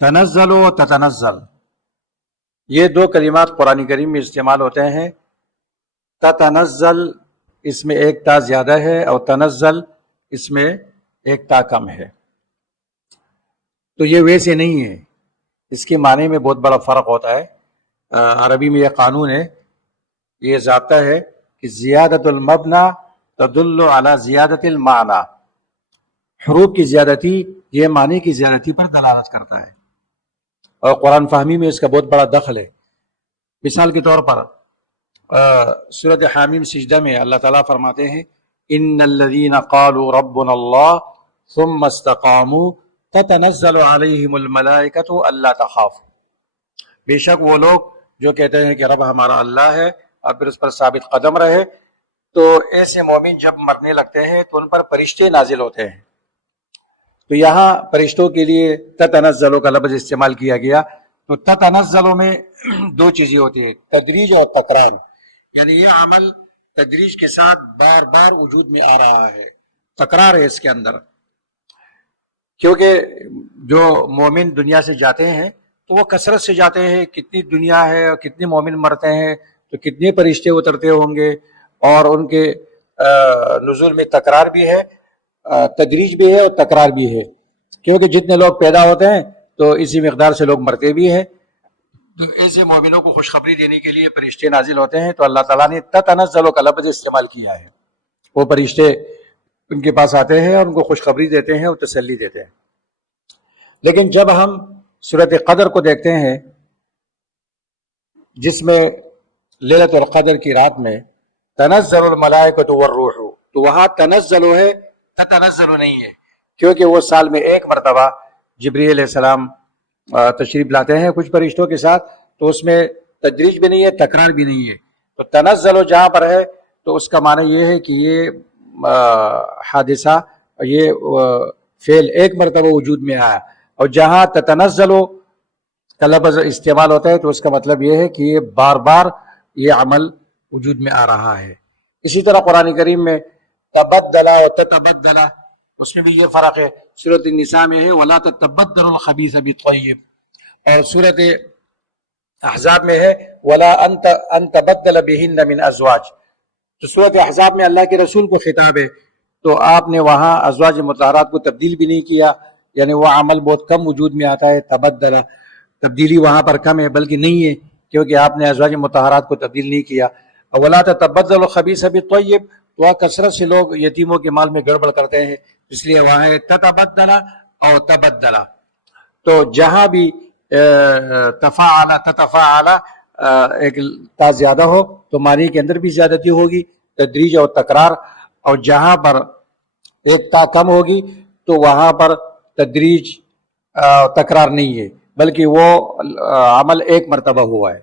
تنزل و تتنزل، یہ دو کلمات قرآن کریم میں استعمال ہوتے ہیں۔ تتنزل اس میں ایک تا زیادہ ہے اور تنزل اس میں ایک تا کم ہے، تو یہ ویسے نہیں ہے، اس کے معنی میں بہت بڑا فرق ہوتا ہے۔ عربی میں یہ قانون ہے، یہ ضابطہ ہے کہ زیادت المبنی تدل علی زیادت المعنی، حروف کی زیادتی یہ معنی کی زیادتی پر دلالت کرتا ہے، اور قرآن فہمی میں اس کا بہت بڑا دخل ہے۔ مثال کے طور پر سورۃ حامیم سجدہ میں اللہ تعالیٰ فرماتے ہیں ان الذین قالوا ربنا اللہ ثم استقاموا تتنزل علیہم الملائکۃ الا تخافوا، بے شک وہ لوگ جو کہتے ہیں کہ رب ہمارا اللہ ہے اور پھر اس پر ثابت قدم رہے، تو ایسے مومن جب مرنے لگتے ہیں تو ان پر فرشتے نازل ہوتے ہیں۔ تو یہاں فرشتوں کے لیے تتنزلوں کا لفظ استعمال کیا گیا، تو تتنزلوں میں دو چیزیں ہوتی ہیں، تدریج اور تکرار، یعنی یہ عمل تدریج کے ساتھ بار بار وجود میں آ رہا ہے، تکرار ہے اس کے اندر، کیونکہ جو مومن دنیا سے جاتے ہیں تو وہ کثرت سے جاتے ہیں، کتنی دنیا ہے اور کتنے مومن مرتے ہیں تو کتنے فرشتے اترتے ہوں گے، اور ان کے نزول میں تکرار بھی ہے، تدریج بھی ہے اور تکرار بھی ہے، کیونکہ جتنے لوگ پیدا ہوتے ہیں تو اسی مقدار سے لوگ مرتے بھی ہیں۔ تو ایسے مومنوں کو خوشخبری دینے کے لیے فرشتے نازل ہوتے ہیں، تو اللہ تعالیٰ نے تتنزل کا لفظ استعمال کیا ہے، وہ فرشتے ان کے پاس آتے ہیں اور ان کو خوشخبری دیتے ہیں اور تسلی دیتے ہیں۔ لیکن جب ہم سورۃ قدر کو دیکھتے ہیں جس میں لیلۃ القدر کی رات میں تنزل الملائکۃ والروح، تو وہاں تنزل ہے، تتنزل نہیں ہے، کیونکہ وہ سال میں ایک مرتبہ جبریل علیہ السلام تشریف لاتے ہیں کچھ فرشتوں کے ساتھ، تو اس میں تدریج بھی نہیں ہے، تکرار بھی نہیں ہے۔ تو تنزل جہاں پر ہے تو اس کا معنی یہ ہے کہ یہ حادثہ، یہ فعل ایک مرتبہ وجود میں آیا، اور جہاں تتنزل کا لفظ استعمال ہوتا ہے تو اس کا مطلب یہ ہے کہ یہ بار بار یہ عمل وجود میں آ رہا ہے۔ اسی طرح قرآن کریم میں تبدل و تتبدل، اس میں بھی یہ فرق ہے، سورۃ النساء میں ہے وَلَا تَتَبَدَّلُوا الْخَبِيثَ بِالطَّيِّبِ، اور سورۃ احزاب میں ہے وَلَا أَن تَبَدَّلَ بِهِنَّ مِنْ أَزْوَاجٍ۔ تو سورۃ احزاب میں اللہ کے رسول کو خطاب ہے، تو آپ نے وہاں ازواج مطہرات کو تبدیل بھی نہیں کیا، یعنی وہ عمل بہت کم وجود میں آتا ہے، تبدل تبدیلی وہاں پر کم ہے، بلکہ نہیں ہے کیونکہ آپ نے ازواج مطہرات کو تبدیل نہیں کیا۔ وَلَا تَتَبَدَّلُوا الْخَبِيثَ بِالطَّيِّبِ، تو کثرت سے لوگ یتیموں کے مال میں گڑبڑ کرتے ہیں، اس لیے وہاں ہے تتبدل اور تبدل۔ تو جہاں بھی تفاعل تتفاعل ایک تا زیادہ ہو تو معنی کے اندر بھی زیادتی ہوگی، تدریج اور تکرار، اور جہاں پر ایک تا کم ہوگی تو وہاں پر تدریج تکرار نہیں ہے، بلکہ وہ عمل ایک مرتبہ ہوا ہے۔